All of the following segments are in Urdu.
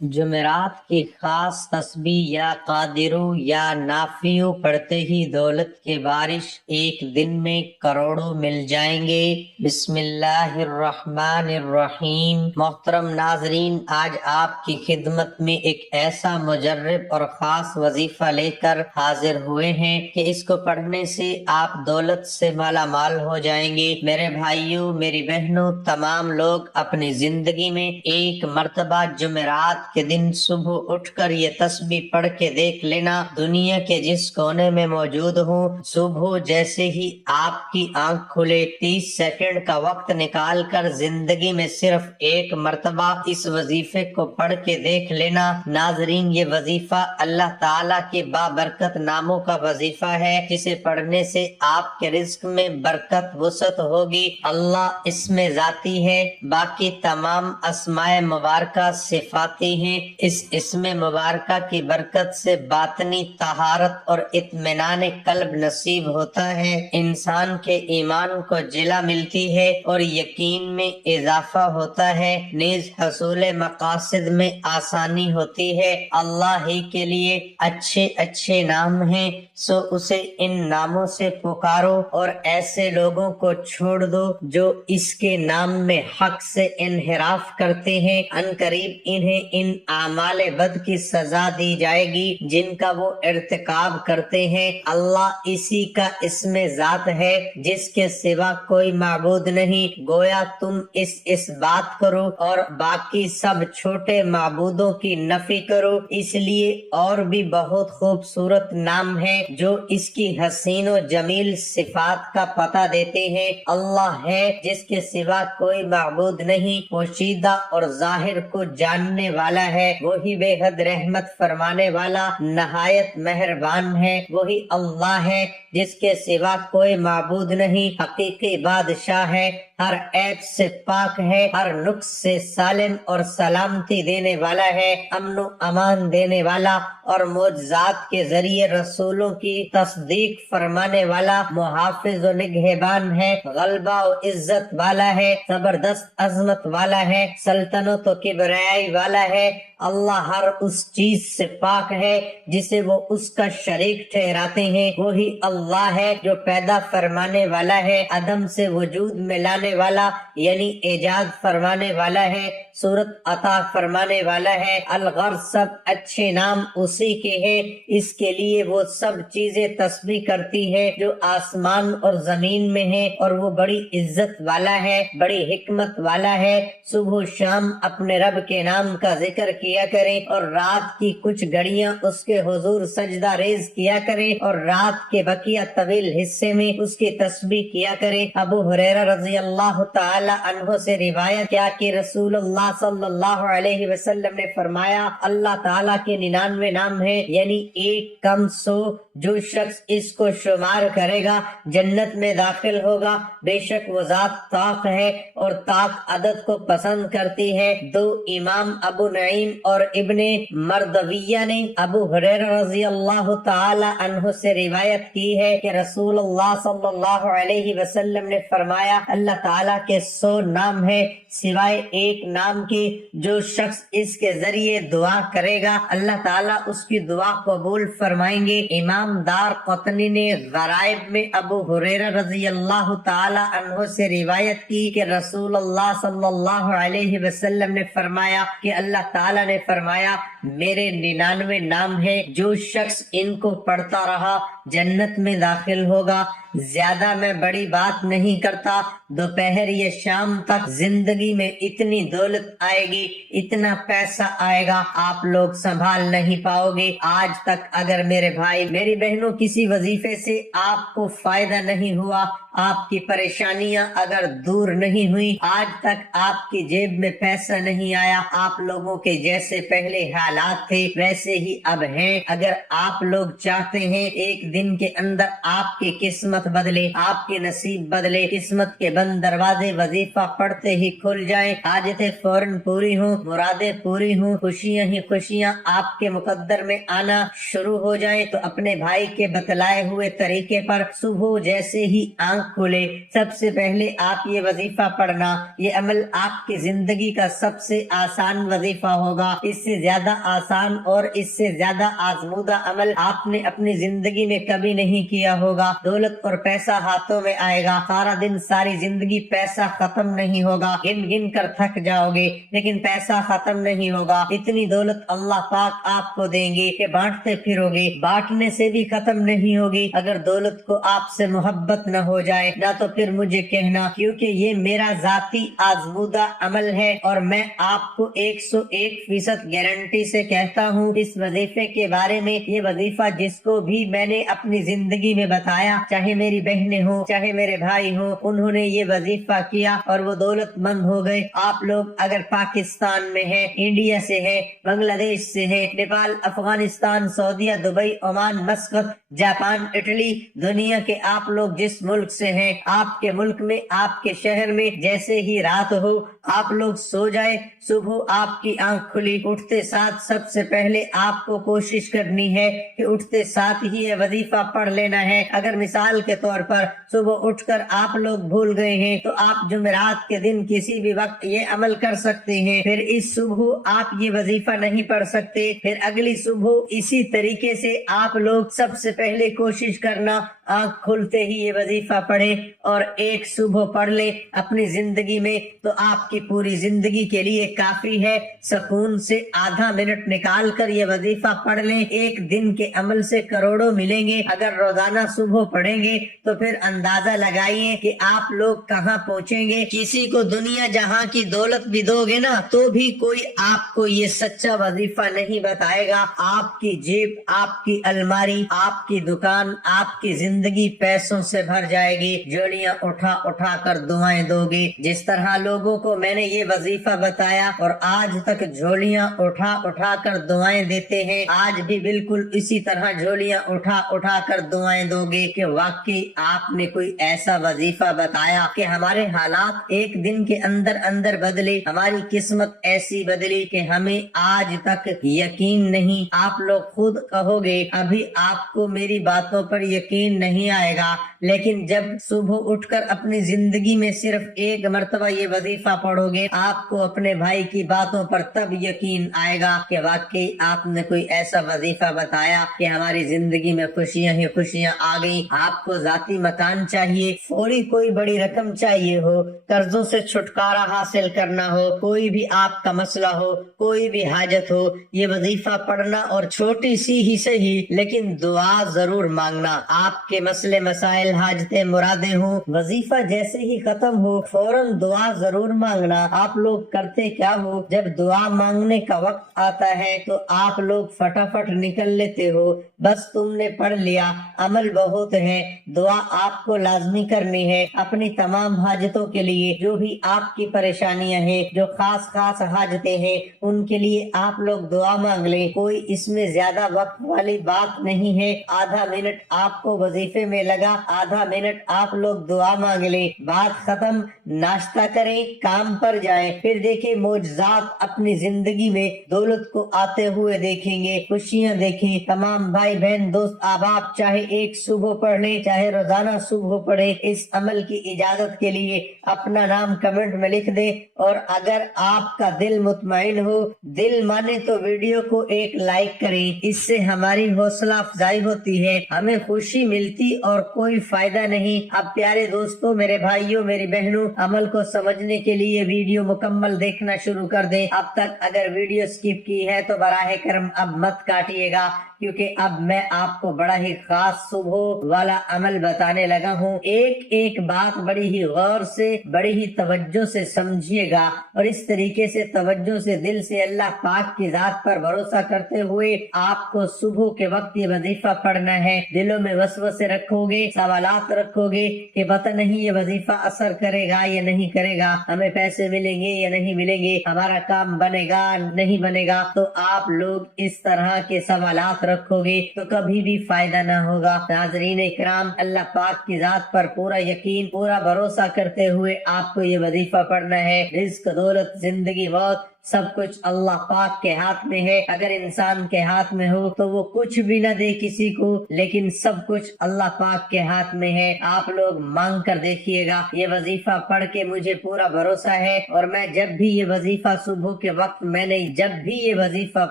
جمعرات کی خاص تسبیح یا قادرو یا نافیو پڑھتے ہی دولت کے بارش ایک دن میں کروڑوں مل جائیں گے۔ بسم اللہ الرحمن الرحیم۔ محترم ناظرین، آج آپ کی خدمت میں ایک ایسا مجرب اور خاص وظیفہ لے کر حاضر ہوئے ہیں کہ اس کو پڑھنے سے آپ دولت سے مالا مال ہو جائیں گے۔ میرے بھائیوں، میری بہنوں، تمام لوگ اپنی زندگی میں ایک مرتبہ جمعرات کے دن صبح اٹھ کر یہ تسبیح پڑھ کے دیکھ لینا۔ دنیا کے جس کونے میں موجود ہوں، صبح جیسے ہی آپ کی آنکھ کھلے 30 سیکنڈ کا وقت نکال کر زندگی میں صرف ایک مرتبہ اس وظیفے کو پڑھ کے دیکھ لینا۔ ناظرین، یہ وظیفہ اللہ تعالیٰ کے بابرکت ناموں کا وظیفہ ہے، جسے پڑھنے سے آپ کے رزق میں برکت وسعت ہوگی۔ اللہ اس میں ذاتی ہے، باقی تمام اسماء مبارکہ صفاتی ہیں۔ اس اسم مبارکہ کی برکت سے باطنی طہارت اور اطمینان قلب نصیب ہوتا ہے، انسان کے ایمان کو جلا ملتی ہے اور یقین میں اضافہ ہوتا ہے، نیز حصول مقاصد میں آسانی ہوتی ہے۔ اللہ ہی کے لیے اچھے اچھے نام ہیں، سو اسے ان ناموں سے پکارو اور ایسے لوگوں کو چھوڑ دو جو اس کے نام میں حق سے انحراف کرتے ہیں۔ ان قریب انہیں ان اعمال بد کی سزا دی جائے گی جن کا وہ ارتکاب کرتے ہیں۔ اللہ اسی کا اسم ذات ہے جس کے سوا کوئی معبود نہیں۔ گویا تم اس بات کرو اور باقی سب چھوٹے معبودوں کی نفی کرو۔ اس لیے اور بھی بہت خوبصورت نام ہیں جو اس کی حسین و جمیل صفات کا پتہ دیتے ہیں۔ اللہ ہے جس کے سوا کوئی معبود نہیں، پوشیدہ اور ظاہر کو جاننے والا ہے، وہی بے حد رحمت فرمانے والا نہایت مہربان ہے۔ وہی اللہ ہے جس کے سوا کوئی معبود نہیں، حقیقی بادشاہ ہے، ہر عیب سے پاک ہے، ہر نقص سے سالم اور سلامتی دینے والا ہے، امن و امان دینے والا اور معجزات کے ذریعے رسولوں کی تصدیق فرمانے والا محافظ و نگہبان ہے، غلبہ و عزت والا ہے، زبردست عظمت والا ہے، سلطنت و کبریائی والا ہے۔ اللہ ہر اس چیز سے پاک ہے جسے وہ اس کا شریک ٹھہراتے ہیں۔ وہی اللہ ہے جو پیدا فرمانے والا ہے، عدم سے وجود میں لانے والا یعنی ایجاد فرمانے والا ہے، صورت عطا فرمانے والا ہے۔ الغرض سب اچھے نام اسی کے ہیں، اس کے لیے وہ سب چیزیں تسبیح کرتی ہیں جو آسمان اور زمین میں ہیں، اور وہ بڑی عزت والا ہے، بڑی حکمت والا ہے۔ صبح و شام اپنے رب کے نام کا ذکر کیا کریں اور رات کی کچھ گھڑیاں اس کے حضور سجدہ ریز کیا کریں اور رات کے بقیہ طویل حصے میں اس کی تسبیح کیا کریں۔ ابو ہریرہ رضی اللہ تعالی عنہ سے روایت کیا کہ رسول اللہ صلی اللہ علیہ وسلم نے فرمایا، اللہ تعالیٰ کے 99 نام ہیں، یعنی ایک کم 100، جو شخص اس کو شمار کرے گا جنت میں داخل ہوگا۔ بے شک وہ ذات طاق ہے اور طاق عدد کو پسند کرتی ہے۔ دو امام ابو نعیم اور ابن مردویہ نے ابو ہریرہ رضی اللہ تعالی عنہ سے روایت کی ہے کہ رسول اللہ صلی اللہ علیہ وسلم نے فرمایا، اللہ تعالیٰ کے 100 نام ہیں سوائے ایک نام کے، جو شخص اس کے ذریعے دعا کرے گا اللہ تعالیٰ اس کی دعا قبول فرمائیں گے۔ امام دار قطنی نے غرائب میں ابو ہریرہ رضی اللہ تعالی عنہ سے روایت کی کہ رسول اللہ صلی اللہ علیہ وسلم نے فرمایا کہ اللہ تعالیٰ نے فرمایا، میرے 99 نام ہیں، جو شخص ان کو پڑھتا رہا جنت میں داخل ہوگا۔ زیادہ میں بڑی بات نہیں کرتا، دوپہر یا شام تک زندگی میں اتنی دولت آئے گی، اتنا پیسہ آئے گا، آپ لوگ سنبھال نہیں پاؤ گے۔ آج تک اگر میرے بھائی میری بہنوں کسی وظیفے سے آپ کو فائدہ نہیں ہوا، آپ کی پریشانیاں اگر دور نہیں ہوئی، آج تک آپ کی جیب میں پیسہ نہیں آیا، آپ لوگوں کے جیسے پہلے حالات تھے ویسے ہی اب ہیں۔ اگر آپ لوگ چاہتے ہیں ایک دن کے اندر آپ کی قسمت بدلے، آپ کے نصیب بدلے، قسمت کے بند دروازے وظیفہ پڑھتے ہی کھل جائیں، حاجتیں فوراً پوری ہوں، مرادیں پوری ہوں، خوشیاں ہی خوشیاں آپ کے مقدر میں آنا شروع ہو جائیں، تو اپنے بھائی کے بتلائے ہوئے طریقے پر صبح جیسے ہی آنکھ کھلے سب سے پہلے آپ یہ وظیفہ پڑھنا۔ یہ عمل آپ کی زندگی کا سب سے آسان وظیفہ ہوگا۔ اس سے زیادہ آسان اور اس سے زیادہ آزمودہ عمل آپ نے اپنی زندگی میں کبھی نہیں کیا ہوگا۔ دولت اور پیسہ ہاتھوں میں آئے گا، سارا دن ساری زندگی پیسہ ختم نہیں ہوگا، گن گن کر تھک جاؤ گے لیکن پیسہ ختم نہیں ہوگا۔ اتنی دولت اللہ پاک آپ کو دیں گے کہ بانٹتے پھرو گے، بانٹنے سے بھی ختم نہیں ہوگی۔ اگر دولت کو آپ سے محبت نہ ہو جائے نہ تو پھر مجھے کہنا، کیونکہ یہ میرا ذاتی آزمودہ عمل ہے اور میں آپ کو 101% گارنٹی سے کہتا ہوں اس وظیفے کے بارے میں۔ یہ وظیفہ جس کو بھی میں نے اپنی زندگی میں بتایا، چاہے میری بہنیں ہوں چاہے میرے بھائی ہوں، انہوں نے یہ وظیفہ کیا اور وہ دولت مند ہو گئے۔ آپ لوگ اگر پاکستان میں ہیں، انڈیا سے ہیں، بنگلہ دیش سے ہیں، Nepal, Afghanistan, Saudi, Dubai, Oman, Muscat, Japan, Italy, دنیا کے آپ لوگ جس ملک سے ہیں، آپ کے ملک میں آپ کے شہر میں جیسے ہی رات ہو آپ لوگ سو جائے، صبح آپ کی آنکھ کھلی، اٹھتے ساتھ سب سے پہلے آپ کو کوشش کرنی ہے کہ اٹھتے ساتھ ہی یہ وظیفہ پڑھ لینا ہے۔ اگر مثال کے طور پر صبح اٹھ کر آپ لوگ بھول گئے ہیں تو آپ جمعرات کے دن کسی بھی وقت یہ عمل کر سکتے ہیں، پھر اس صبح آپ یہ وظیفہ نہیں پڑھ سکتے، پھر اگلی صبح اسی طریقے سے آپ لوگ سب سے پہلے کوشش کرنا آنکھ کھلتے ہی یہ وظیفہ پڑھیں اور ایک صبح پڑھ لیں اپنی زندگی میں تو آپ کی پوری زندگی کے لیے کافی ہے۔ سکون سے آدھا منٹ نکال کر یہ وظیفہ پڑھ لیں، ایک دن کے عمل سے کروڑوں ملیں گے۔ اگر روزانہ صبح پڑھیں گے تو پھر اندازہ لگائیے کہ آپ لوگ کہاں پہنچیں گے۔ کسی کو دنیا جہاں کی دولت بھی دو گے نا تو بھی کوئی آپ کو یہ سچا وظیفہ نہیں بتائے گا۔ آپ کی جیب، آپ کی الماری، آپ کی دکان، آپ کی زندگی پیسوں سے بھر جائے گی، جوڑیاں اٹھا اٹھا کر دعائیں دو گے۔ جس طرح لوگوں کو میں نے یہ وظیفہ بتایا اور آج تک جھولیاں اٹھا اٹھا کر دعائیں دیتے ہیں، آج بھی بالکل اسی طرح جھولیاں اٹھا اٹھا کر دعائیں دو گے کہ واقعی آپ نے کوئی ایسا وظیفہ بتایا کہ ہمارے حالات ایک دن کے اندر اندر بدلے، ہماری قسمت ایسی بدلی کہ ہمیں آج تک یقین نہیں۔ آپ لوگ خود کہو گے ابھی آپ کو میری باتوں پر یقین نہیں آئے گا، لیکن جب صبح اٹھ کر اپنی زندگی میں صرف ایک مرتبہ یہ وظیفہ پڑھو گے آپ کو اپنے بھائی کی باتوں پر تب یقین آئے گا کہ واقعی آپ نے کوئی ایسا وظیفہ بتایا کہ ہماری زندگی میں خوشیاں ہی خوشیاں آ گئی۔ آپ کو ذاتی مکان چاہیے، فوری کوئی بڑی رقم چاہیے ہو، قرضوں سے چھٹکارا حاصل کرنا ہو، کوئی بھی آپ کا مسئلہ ہو، کوئی بھی حاجت ہو، یہ وظیفہ پڑھنا اور چھوٹی سی ہی صحیح لیکن دعا ضرور مانگنا۔ آپ کے مسئلے مسائل حاجتیں مرادیں ہوں، وظیفہ جیسے ہی ختم ہو فوراً دعا ضرور مانگنا۔ آپ لوگ کرتے کیا ہو، جب دعا مانگنے کا وقت آتا ہے تو آپ لوگ فٹافٹ نکل لیتے ہو، بس تم نے پڑھ لیا، عمل بہت ہے۔ دعا آپ کو لازمی کرنی ہے اپنی تمام حاجتوں کے لیے، جو بھی آپ کی پریشانیاں ہیں، جو خاص خاص حاجتیں ہیں ان کے لیے آپ لوگ دعا مانگ لیں۔ کوئی اس میں زیادہ وقت والی بات نہیں ہے، آدھا منٹ آپ کو وظیفے میں لگا، آدھا منٹ آپ لوگ دعا مانگ لیں، بات ختم، ناشتہ کریں، کام پر جائیں، پھر دیکھیں معجزات اپنی زندگی میں دولت کو آتے ہوئے دیکھیں گے، خوشیاں دیکھیں۔ تمام بھائی بہن دوست احباب چاہے ایک صبح پڑھ لیں چاہے روزانہ صبح پڑھیں، اس عمل کی اجازت کے لیے اپنا نام کمنٹ میں لکھ دیں، اور اگر آپ کا دل مطمئن ہو، دل مانے تو ویڈیو کو ایک لائک کریں، اس سے ہماری حوصلہ افزائی ہوتی ہے، ہمیں خوشی ملتی اور کوئی فائدہ نہیں۔ اب پیارے دوستوں، میرے بھائیوں، میری بہنوں، عمل کو سمجھنے کے لیے ویڈیو مکمل دیکھنا شروع کر دیں۔ اب تک اگر ویڈیو سکپ کی ہے تو براہ کرم اب مت کاٹیے گا، کیونکہ اب میں آپ کو بڑا ہی خاص صبح والا عمل بتانے لگا ہوں۔ ایک ایک بات بڑی ہی غور سے، بڑی ہی توجہ سے سمجھیے گا، اور اس طریقے سے توجہ سے دل سے اللہ پاک کی ذات پر بھروسہ کرتے ہوئے آپ کو صبح کے وقت یہ وظیفہ پڑھنا ہے۔ دلوں میں وسوسے رکھو گے، سوالات رکھو گے کہ پتہ نہیں یہ وظیفہ اثر کرے گا یا نہیں کرے گا، ہمیں پیسے ملیں گے یا نہیں ملیں گے، ہمارا کام بنے گا نہیں بنے گا، گا تو آپ لوگ اس طرح کے سوالات رکھو گے تو کبھی بھی فائدہ نہ ہوگا۔ ناظرین اکرام، اللہ پاک کی ذات پر پورا یقین، پورا بھروسہ کرتے ہوئے آپ کو یہ وظیفہ پڑھنا ہے۔ رزق، دولت، زندگی، موت سب کچھ اللہ پاک کے ہاتھ میں ہے۔ اگر انسان کے ہاتھ میں ہو تو وہ کچھ بھی نہ دے کسی کو، لیکن سب کچھ اللہ پاک کے ہاتھ میں ہے۔ آپ لوگ مانگ کر دیکھیے گا۔ یہ وظیفہ پڑھ کے مجھے پورا بھروسہ ہے، اور میں جب بھی یہ وظیفہ صبح کے وقت میں نے جب بھی یہ وظیفہ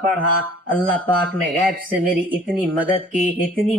پڑھا، اللہ پاک نے غیب سے میری اتنی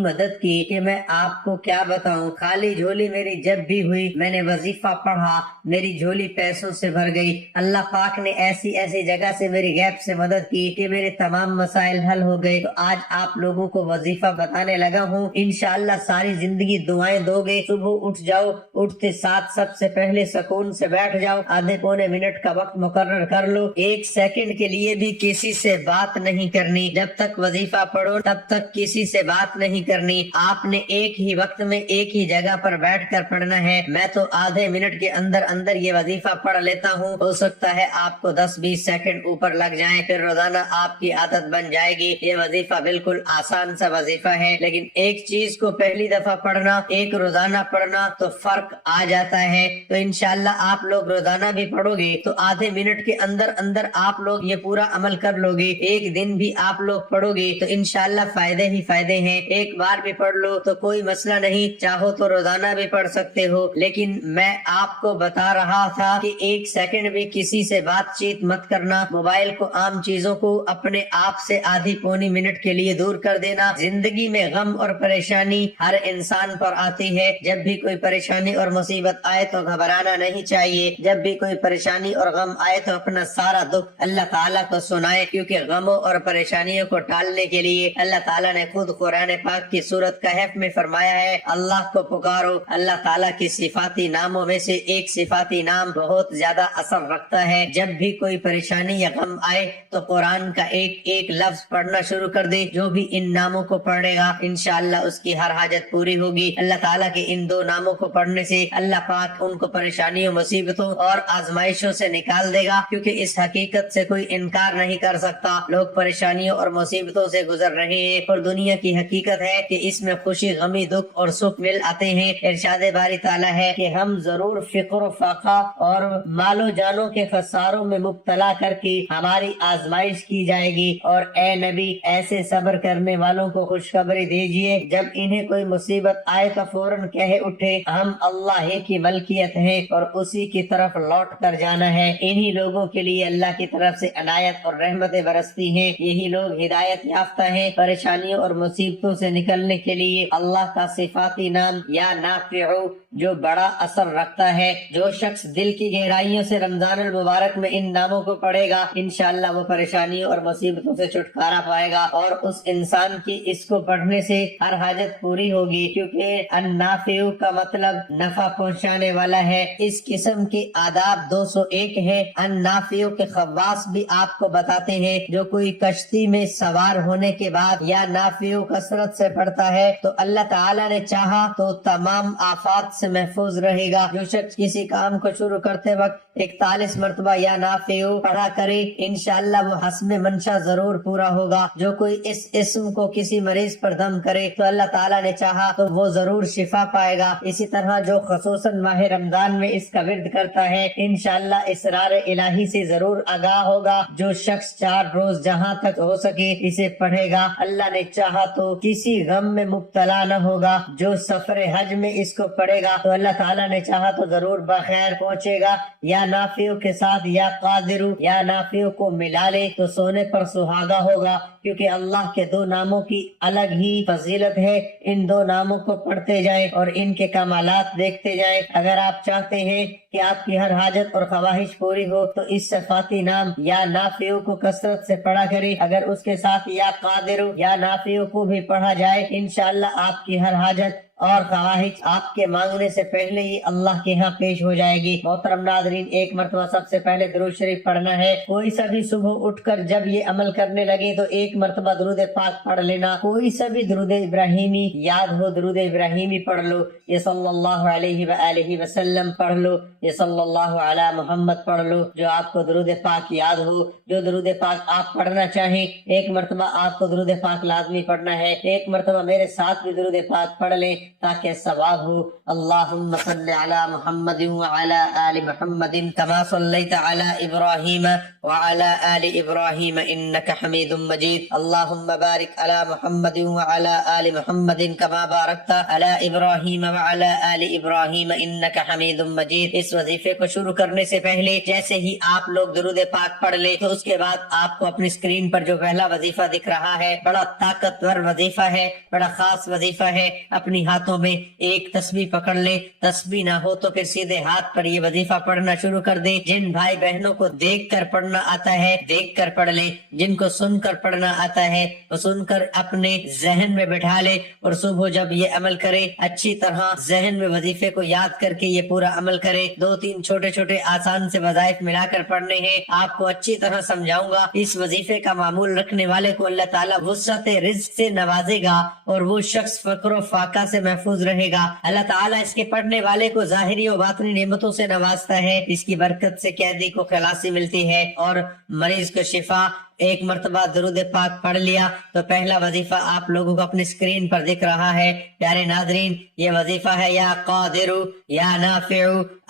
مدد کی کہ میں آپ کو کیا بتاؤں۔ خالی جھولی میری جب بھی ہوئی، میں نے وظیفہ پڑھا، میری جھولی پیسوں سے بھر گئی۔ اللہ پاک نے ایسی جگہ سے میری غیب سے مدد کی کہ میرے تمام مسائل حل ہو گئے۔ تو آج آپ لوگوں کو وظیفہ بتانے لگا ہوں، انشاءاللہ ساری زندگی دعائیں دو گے۔ صبح اٹھ جاؤ، اٹھتے ساتھ سب سے پہلے سکون سے بیٹھ جاؤ، آدھے پونے منٹ کا وقت مقرر کر لو، 1 سیکنڈ کے لیے بھی کسی سے بات نہیں کرنی۔ جب تک وظیفہ پڑھو تب تک کسی سے بات نہیں کرنی۔ آپ نے ایک ہی وقت میں ایک ہی جگہ پر بیٹھ کر پڑھنا ہے۔ میں تو آدھے منٹ کے اندر یہ وظیفہ پڑھ لیتا ہوں، ہو سکتا ہے آپ کو 10-20 سیکنڈ اوپر لگ جائیں، پھر روزانہ آپ کی عادت بن جائے گی۔ یہ وظیفہ بالکل آسان سا وظیفہ ہے، لیکن ایک چیز کو پہلی دفعہ پڑھنا، ایک روزانہ پڑھنا تو فرق آ جاتا ہے۔ تو انشاءاللہ آپ لوگ روزانہ بھی پڑھو گے تو آدھے منٹ کے اندر آپ لوگ یہ پورا عمل کر لو گے۔ ایک دن بھی آپ لوگ پڑھو گے تو انشاءاللہ فائدے ہی فائدے ہیں۔ ایک بار بھی پڑھ لو تو کوئی مسئلہ نہیں، چاہو تو روزانہ بھی پڑھ سکتے ہو، لیکن میں آپ کو بتا رہا تھا کہ 1 سیکنڈ بھی کسی سے بات چیت مت کرنا، موبائل کو، عام چیزوں کو اپنے آپ سے آدھی پونی منٹ کے لیے دور کر دینا۔ زندگی میں غم اور پریشانی ہر انسان پر آتی ہے، جب بھی کوئی پریشانی اور مصیبت آئے تو گھبرانا نہیں چاہیے۔ جب بھی کوئی پریشانی اور غم آئے تو اپنا سارا دکھ اللہ تعالیٰ کو سنائے، کیونکہ غموں اور پریشانیوں کو ٹالنے کے لیے اللہ تعالیٰ نے خود قرآن پاک کی سورت کہف میں فرمایا ہے، اللہ کو پکارو۔ اللہ تعالیٰ کی صفاتی ناموں میں سے ایک صفاتی نام بہت زیادہ اثر رکھتا ہے۔ جب بھی کوئی پریشانی یا غم آئے تو قرآن کا ایک لفظ پڑھنا شروع کر دے، جو بھی ان ناموں کو پڑھے گا انشاءاللہ اس کی ہر حاجت پوری ہوگی۔ اللہ تعالیٰ کے ان 2 ناموں کو پڑھنے سے اللہ پاک ان کو پریشانیوں، مصیبتوں اور آزمائشوں سے نکال دے گا، کیونکہ اس حقیقت سے کوئی انکار نہیں کر سکتا۔ لوگ پریشانیوں اور مصیبتوں سے گزر رہے ہیں، اور دنیا کی حقیقت ہے کہ اس میں خوشی، غمی، دکھ اور سکھ مل آتے ہیں۔ ارشاد باری تعالیٰ ہے کہ ہم ضرور فقر و فاقہ اور مال و جانوں کے خساروں میں مبتلا کر کے ہماری آزمائش کی جائے گی، اور اے نبی ایسے صبر کرنے والوں کو خوشخبری دیجئے جب انہیں کوئی مصیبت آئے تو فوراً کہے اٹھے ہم اللہ ہی کی ملکیت ہیں اور اسی کی طرف لوٹ کر جانا ہے۔ انہی لوگوں کے لیے اللہ کی طرف سے عنایت اور رحمتیں برستی ہیں، یہی لوگ ہدایت یافتہ ہیں۔ پریشانیوں اور مصیبتوں سے نکلنے کے لیے اللہ کا صفاتی نام یا نافع جو بڑا اثر رکھتا ہے۔ جو شخص دل کی گہرائیوں سے رمضان المبارک میں ان ناموں کو پڑھے گا انشاءاللہ وہ پریشانیوں اور مصیبتوں سے چھٹکارا پائے گا، اور اس انسان کی اس کو پڑھنے سے ہر حاجت پوری ہوگی، کیونکہ النافع کا مطلب نفع پہنچانے والا ہے۔ اس قسم کے آداب 201 ہے۔ النافع کے خواص بھی آپ کو بتاتے ہیں۔ جو کوئی کشتی میں سوار ہونے کے بعد یا نافع کثرت سے پڑھتا ہے تو اللہ تعالیٰ نے چاہا تو تمام آفات سے محفوظ رہے گا۔ جو شخص کسی کام کو شروع کرتے وقت 41 مرتبہ یا نافع پڑھا کرے انشاءاللہ وہ حسب منشا ضرور پورا ہوگا۔ جو کوئی اس اسم کو کسی مریض پر دم کرے تو اللہ تعالیٰ نے چاہا تو وہ ضرور شفا پائے گا۔ اسی طرح جو خصوصاً ماہ رمضان میں اس کا ورد کرتا ہے انشاءاللہ اسرار الہی سے ضرور آگاہ ہوگا۔ جو شخص 4 روز جہاں تک ہو سکے اسے پڑھے گا اللہ نے چاہا تو کسی غم میں مبتلا نہ ہوگا۔ جو سفر حج میں اس کو پڑھے گا تو اللہ تعالیٰ نے چاہا تو ضرور بخیر پہنچے گا۔ یا نافع کے ساتھ یا قادر یا نافع کو ملا لے تو سونے پر سہاگا ہوگا، کیونکہ اللہ کے 2 ناموں کی الگ ہی فضیلت ہے۔ ان 2 ناموں کو پڑھتے جائیں اور ان کے کمالات دیکھتے جائیں۔ اگر آپ چاہتے ہیں کہ آپ کی ہر حاجت اور خواہش پوری ہو تو اس صفاتی نام یا نافع کو کثرت سے پڑھا کرے۔ اگر اس کے ساتھ یا قادر یا نافع کو بھی پڑھا جائے انشاءاللہ آپ کی ہر حاجت اور خواہش آپ کے مانگنے سے پہلے ہی اللہ کے ہاں پیش ہو جائے گی۔ محترم ناظرین، ایک مرتبہ سب سے پہلے درود شریف پڑھنا ہے۔ کوئی سا بھی صبح اٹھ کر جب یہ عمل کرنے لگے تو ایک مرتبہ درود پاک پڑھ لینا۔ کوئی سا بھی درود ابراہیمی یاد ہو، درود ابراہیمی پڑھ لو، یہ صلی اللہ علیہ وآلہ وسلم پڑھ لو، یہ صلی اللہ علی محمد پڑھ لو، جو آپ کو درود پاک یاد ہو، جو درود پاک آپ پڑھنا چاہیں۔ ایک مرتبہ آپ کو درود پاک لازمی پڑھنا ہے۔ ایک مرتبہ میرے ساتھ بھی درود پاک پڑھ لیں تاکہ ثواب ہو۔ اللہم صلی علی محمد وعلی آل محمد کما صلیت علی ابراہیم وعلی آل ابراہیم انک حمید مجید۔ اللہم بارک علی محمد وعلی آل محمد کما بارکت علی ابراہیم وعلی آل ابراہیم انک حمید مجید۔ اس وظیفے کو شروع کرنے سے پہلے جیسے ہی آپ لوگ درود پاک پڑھ لیں تو اس کے بعد آپ کو اپنی اسکرین پر جو پہلا وظیفہ دکھ رہا ہے، بڑا طاقتور وظیفہ ہے، بڑا خاص وظیفہ ہے۔ اپنی ہاتھوں میں ایک تسبیح پکڑ لیں، تسبیح نہ ہو تو پھر سیدھے ہاتھ پر یہ وظیفہ پڑھنا شروع کر دیں۔ جن بھائی بہنوں کو دیکھ کر پڑھنا آتا ہے دیکھ کر پڑھ لیں، جن کو سن کر پڑھنا آتا ہے وہ سن کر اپنے ذہن میں بٹھا لیں، اور صبح جب یہ عمل کریں اچھی طرح ذہن میں وظیفے کو یاد کر کے یہ پورا عمل کریں۔ 2-3 چھوٹے چھوٹے آسان سے وظائف ملا کر پڑھنے ہیں۔ آپ کو اچھی طرح سمجھاؤں گا۔ اس وظیفے کا معمول رکھنے والے کو اللہ تعالیٰ وسعت رزق سے نوازے گا اور وہ شخص فقر و فاقہ سے محفوظ رہے گا۔ اللہ تعالیٰ اس کے پڑھنے والے کو ظاہری و باطنی نعمتوں سے نوازتا ہے۔ اس کی برکت سے قیدی کو خلاصی ملتی ہے اور مریض کو شفا۔ ایک مرتبہ درود پاک پڑھ لیا تو پہلا وظیفہ آپ لوگوں کو اپنی اسکرین پر دکھ رہا ہے۔ پیارے ناظرین، یہ وظیفہ ہے یا قادر یا نافع،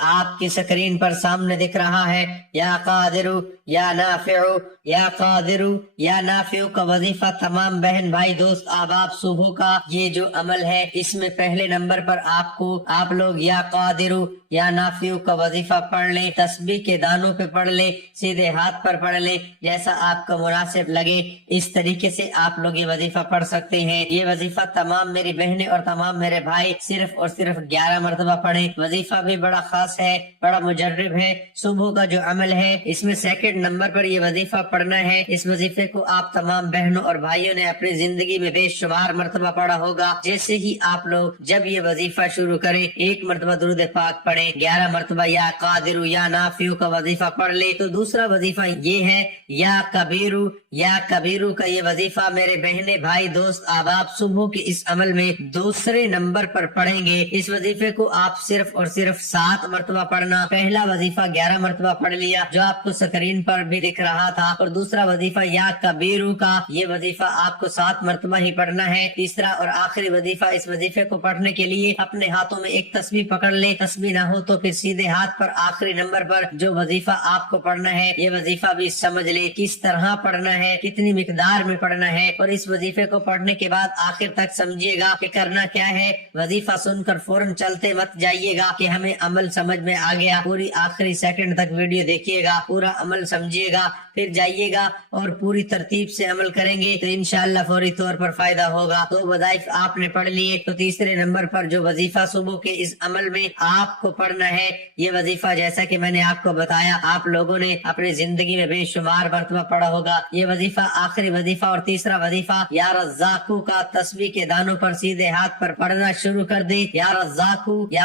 آپ کی اسکرین پر سامنے دکھ رہا ہے۔ یا قادر یا نافع، یا قادر یا نافع کا وظیفہ تمام بہن بھائی دوست احباب صبح کا یہ جو عمل ہے اس میں پہلے نمبر پر آپ لوگ یا قادر یا نافع کا وظیفہ پڑھ لیں۔ تسبیح کے دانوں پہ پڑھ لیں، سیدھے ہاتھ پر پڑھ لیں، جیسا آپ کو مناسب لگے اس طریقے سے آپ لوگ یہ وظیفہ پڑھ سکتے ہیں۔ یہ وظیفہ تمام میری بہنیں اور تمام میرے بھائی صرف اور صرف 11 مرتبہ پڑھیں۔ وظیفہ بھی بڑا خاص ہے، بڑا مجرب ہے۔ صبح کا جو عمل ہے اس میں سیکنڈ نمبر پر یہ وظیفہ پڑھنا ہے۔ اس وظیفے کو آپ تمام بہنوں اور بھائیوں نے اپنی زندگی میں بے شمار مرتبہ پڑھا ہوگا۔ جیسے ہی آپ لوگ جب یہ وظیفہ شروع کریں، ایک مرتبہ درود پاک پڑھیں، 11 مرتبہ یا قادر یا نافع کا وظیفہ پڑھ لیں، تو دوسرا وظیفہ یہ ہے یا کبیرو کا یہ وظیفہ میرے بہنیں بھائی دوست احباب صبح کے اس عمل میں دوسرے نمبر پر پڑھیں گے۔ اس وظیفے کو آپ صرف اور صرف 7 مرتبہ پڑھنا۔ پہلا وظیفہ 11 مرتبہ پڑھ لیا جو آپ کو سکرین پر بھی دکھ رہا تھا، اور دوسرا وظیفہ یا کبیرو کا یہ وظیفہ آپ کو 7 مرتبہ ہی پڑھنا ہے۔ تیسرا اور آخری وظیفہ، اس وظیفے کو پڑھنے کے لیے اپنے ہاتھوں میں ایک تسبیح پکڑ لیں، تسبیح نہ ہو تو پھر سیدھے ہاتھ پر آخری نمبر پر جو وظیفہ آپ کو پڑھنا ہے یہ وظیفہ بھی سمجھ لیں کس طرح پڑھنا ہے، کتنی مقدار میں پڑھنا ہے، اور اس وظیفے کو پڑھنے کے بعد آخر تک سمجھیے گا کہ کرنا کیا ہے۔ وظیفہ سن کر فوراً چلتے مت جائیے گا کہ ہمیں عمل سمجھ میں آ گیا، پوری آخری سیکنڈ تک ویڈیو دیکھیے گا، پورا عمل سمجھیے گا، پھر جائیے گا اور پوری ترتیب سے عمل کریں گے تو انشاءاللہ فوری طور پر فائدہ ہوگا۔ 2 وظائف آپ نے پڑھ لیے تو تیسرے نمبر پر جو وظیفہ صبح کے اس عمل میں آپ کو پڑھنا ہے، یہ وظیفہ جیسا کہ میں نے آپ کو بتایا آپ لوگوں نے اپنی زندگی میں بے شمار مرتبہ پڑھا ہوگا۔ یہ وظیفہ آخری وظیفہ اور تیسرا وظیفہ یا رزاقو کا تسبیح کے دانوں پر سیدھے ہاتھ پر پڑھنا شروع کر دیں۔ یا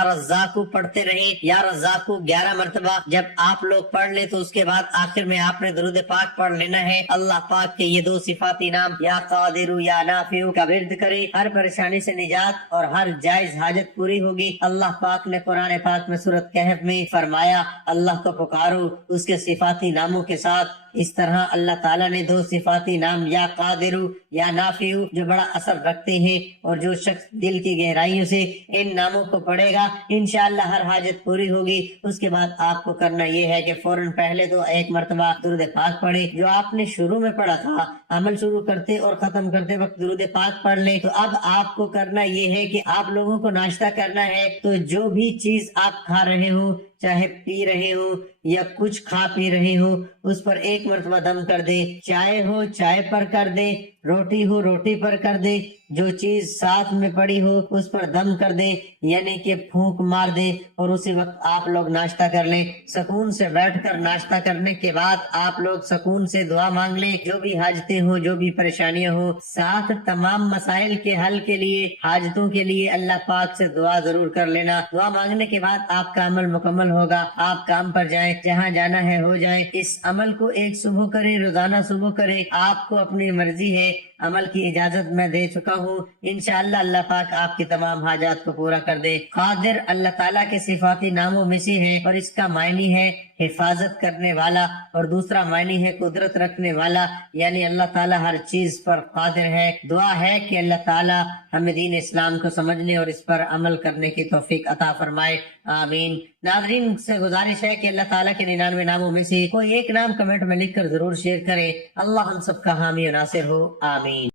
رزاقو پڑھتے رہیں، یا رزاقو 11 مرتبہ جب آپ لوگ پڑھ لیں تو اس کے بعد آخر میں آپ نے درود پاک پڑھ لینا ہے۔ اللہ پاک کے یہ 2 صفاتی نام یا قادر یا نافع کا ورد کریں، ہر پریشانی سے نجات اور ہر جائز حاجت پوری ہوگی۔ اللہ پاک نے قرآن پاک میں سورۃ کہف میں فرمایا اللہ کو پکارو اس کے صفاتی ناموں کے ساتھ۔ اس طرح اللہ تعالیٰ نے 2 صفاتی نام یا قادر یا نافع جو بڑا اثر رکھتے ہیں، اور جو شخص دل کی گہرائیوں سے ان ناموں کو پڑھے گا انشاءاللہ ہر حاجت پوری ہوگی۔ اس کے بعد آپ کو کرنا یہ ہے کہ فوراً پہلے تو 1 مرتبہ درود پاک پڑھیں جو آپ نے شروع میں پڑھا تھا۔ عمل شروع کرتے اور ختم کرتے وقت درود پاک پڑھ لیں۔ تو اب آپ کو کرنا یہ ہے کہ آپ لوگوں کو ناشتہ کرنا ہے، تو جو بھی چیز آپ کھا رہے ہو، چاہے پی رہے ہوں یا کچھ کھا پی رہے ہوں اس پر ایک مرتبہ دم کر دے، چائے ہو چائے پر کر دے، روٹی ہو روٹی پر کر دے، جو چیز ساتھ میں پڑی ہو اس پر دم کر دے، یعنی کہ پھونک مار دے، اور اسی وقت آپ لوگ ناشتہ کر لیں۔ سکون سے بیٹھ کر ناشتہ کرنے کے بعد آپ لوگ سکون سے دعا مانگ لیں، جو بھی حاجتیں ہوں جو بھی پریشانیاں ہوں، ساتھ تمام مسائل کے حل کے لیے، حاجتوں کے لیے اللہ پاک سے دعا ضرور کر لینا۔ دعا مانگنے کے بعد آپ کا عمل مکمل ہوگا، آپ کام پر جائیں، جہاں جانا ہے ہو جائیں۔ اس عمل کو ایک صبح کریں، روزانہ صبح کریں، آپ کو اپنی مرضی ہے، عمل کی اجازت میں دے چکا ہوں۔ انشاءاللہ اللہ پاک آپ کی تمام حاجات کو پورا کر دے۔ قادر اللہ تعالیٰ کے صفاتی ناموں میں سے ہے، اور اس کا معنی ہے حفاظت کرنے والا، اور دوسرا معنی ہے قدرت رکھنے والا، یعنی اللہ تعالیٰ ہر چیز پر قادر ہے۔ دعا ہے کہ اللہ تعالیٰ ہمیں دین اسلام کو سمجھنے اور اس پر عمل کرنے کی توفیق عطا فرمائے، آمین۔ ناظرین سے گزارش ہے کہ اللہ تعالیٰ کے 99 ناموں میں سے کوئی ایک نام کمنٹ میں لکھ کر ضرور شیئر کریں۔ اللہ ہم سب کا حامی و ناصر ہو، آمین۔